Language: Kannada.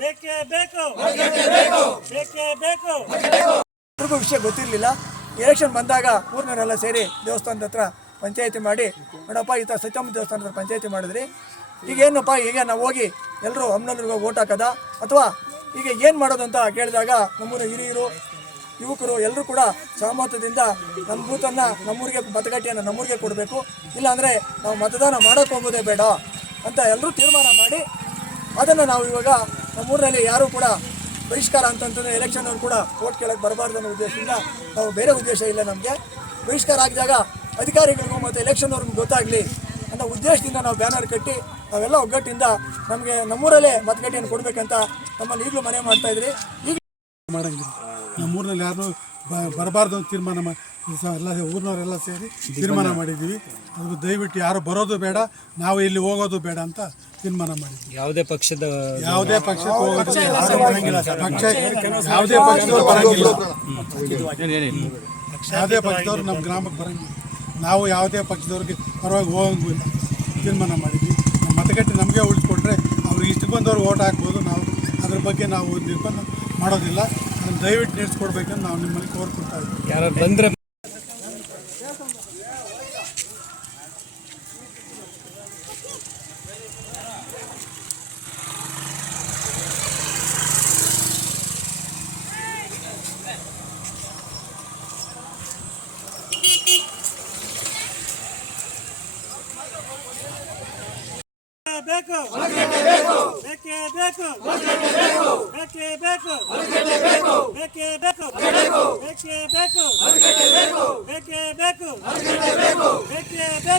ಬೇಕೇ ಬೇಕು. ಬೇಕೇ ಬೇಕು. ಎಲ್ರಿಗೂ ವಿಷಯ ಗೊತ್ತಿರಲಿಲ್ಲ. ಎಲೆಕ್ಷನ್ ಬಂದಾಗ ಊರಿನವರೆಲ್ಲ ಸೇರಿ ದೇವಸ್ಥಾನದ ಹತ್ರ ಪಂಚಾಯತಿ ಮಾಡಿ ನೋಡಪ್ಪ ಈ ಥರ ಸತ್ಯಮ್ಮ ದೇವಸ್ಥಾನದ ಪಂಚಾಯಿತಿ ಪಂಚಾಯತಿ ಮಾಡಿದ್ರಿ. ಈಗ ಏನಪ್ಪ ಈಗ ನಾವು ಹೋಗಿ ಎಲ್ಲರೂ ಅಮ್ಮನವ್ರಿಗೆ ಓಟ್ ಹಾಕದ? ಅಥವಾ ಈಗ ಏನು ಮಾಡೋದು ಅಂತ ಕೇಳಿದಾಗ ನಮ್ಮೂರ ಹಿರಿಯರು ಯುವಕರು ಎಲ್ಲರೂ ಕೂಡ ಸಹಮತದಿಂದ ನಮ್ಮ ಬೂತನ್ನು ನಮ್ಮೂರಿಗೆ ಮತಗಟ್ಟೆಯನ್ನು ನಮ್ಮೂರಿಗೆ ಕೊಡಬೇಕು. ಇಲ್ಲಾಂದರೆ ನಾವು ಮತದಾನ ಮಾಡೋಕ್ಕೆ ಹೋಗೋದೇ ಬೇಡ ಅಂತ ಎಲ್ಲರೂ ತೀರ್ಮಾನ ಮಾಡಿ ಅದನ್ನು ನಾವು ಇವಾಗ ನಮ್ಮೂರಿನಲ್ಲಿ ಯಾರೂ ಕೂಡ ಬಹಿಷ್ಕಾರ ಅಂತಂತಂದರೆ ಎಲೆಕ್ಷನ್ ಅವ್ರು ಕೂಡ ಓಟ್ ಕೇಳಕ್ಕೆ ಬರಬಾರ್ದು ಅನ್ನೋ ಉದ್ದೇಶದಿಂದ ನಾವು ಬೇರೆ ಉದ್ದೇಶ ಇಲ್ಲ ನಮಗೆ. ಬಹಿಷ್ಕಾರ ಆಗಿದಾಗ ಅಧಿಕಾರಿಗಳಿಗೂ ಮತ್ತು ಎಲೆಕ್ಷನ್ ಅವ್ರಿಗೆ ಗೊತ್ತಾಗಲಿ ಅನ್ನೋ ಉದ್ದೇಶದಿಂದ ನಾವು ಬ್ಯಾನರ್ ಕಟ್ಟಿ ನಾವೆಲ್ಲ ಒಗ್ಗಟ್ಟಿಂದ ನಮಗೆ ನಮ್ಮೂರಲ್ಲೇ ಮತಗಟ್ಟೆಯನ್ನು ಕೊಡಬೇಕಂತ ನಮ್ಮಲ್ಲಿ ಈಗಲೂ ಮನೆ ಮಾಡ್ತಾ ಇದ್ರಿ. ಈಗ ಮಾಡಂಗಿಲ್ಲ. ನಮ್ಮೂರಿನಲ್ಲಿ ಯಾರು ಬರಬಾರ್ದು ಅಂತ ತೀರ್ಮಾನ ಮಾ ಸ- ಎಲ್ಲ ಊರಿನವರೆಲ್ಲ ಸೇರಿ ತೀರ್ಮಾನ ಮಾಡಿದ್ದೀವಿ. ಅದು ದಯವಿಟ್ಟು ಯಾರು ಬರೋದು ಬೇಡ ನಾವು ಇಲ್ಲಿ ಹೋಗೋದು ಬೇಡ ಅಂತ ತೀರ್ಮಾನ ಮಾಡಿದ್ವಿ ಯಾವುದೇ ಪಕ್ಷದ ಯಾವುದೇ ಪಕ್ಷಕ್ಕೆ ಹೋಗೋದು ಯಾರು ಬರಂಗಿಲ್ಲ ಪಕ್ಷ ಯಾವುದೇ ಪಕ್ಷದವ್ರು ಬರಂಗಿಲ್ಲ. ಯಾವುದೇ ಪಕ್ಷದವ್ರು ನಮ್ಮ ಗ್ರಾಮಕ್ಕೆ ಬರಂಗಿಲ್ಲ. ನಾವು ಯಾವುದೇ ಪಕ್ಷದವ್ರಿಗೆ ಪರವಾಗಿ ಹೋಗಂಗಿಲ್ಲ ತೀರ್ಮಾನ ಮಾಡಿದ್ವಿ ನಮ್ಮ ಮತಗಟ್ಟೆ ನಮಗೆ ಉಳಿಸ್ಕೊಟ್ರೆ ಅವ್ರಿಗೆ ಇಷ್ಟು ಬಂದವ್ರು ಓಟ್ ಹಾಕ್ಬೋದು. ನಾವು ಅದ್ರ ಬಗ್ಗೆ ನಾವು ನಿರ್ಬಂಧ ಮಾಡೋದಿಲ್ಲ. ಅದನ್ನು ದಯವಿಟ್ಟು ನಡೆಸ್ಕೊಡ್ಬೇಕಂತ ನಾವು ನಿಮ್ಮಲ್ಲಿ ಕೋರ್ಕೊಳ್ತಾ ಇದ್ದೀವಿ. ಯಾರು ಬಂದ್ರೆ ಬೇಕು ಒಳಗಡೆ ಬೇಕು ಬೇಕೇ ಬೇಕು ಒಳಗಡೆ ಬೇಕು ಬೇಕೇ ಬೇಕು ಒಳಗಡೆ ಬೇಕು ಬೇಕೇ ಬೇಕು ಒಳಗಡೆ ಬೇಕು ಬೇಕೇ ಬೇಕು ಒಳಗಡೆ ಬೇಕು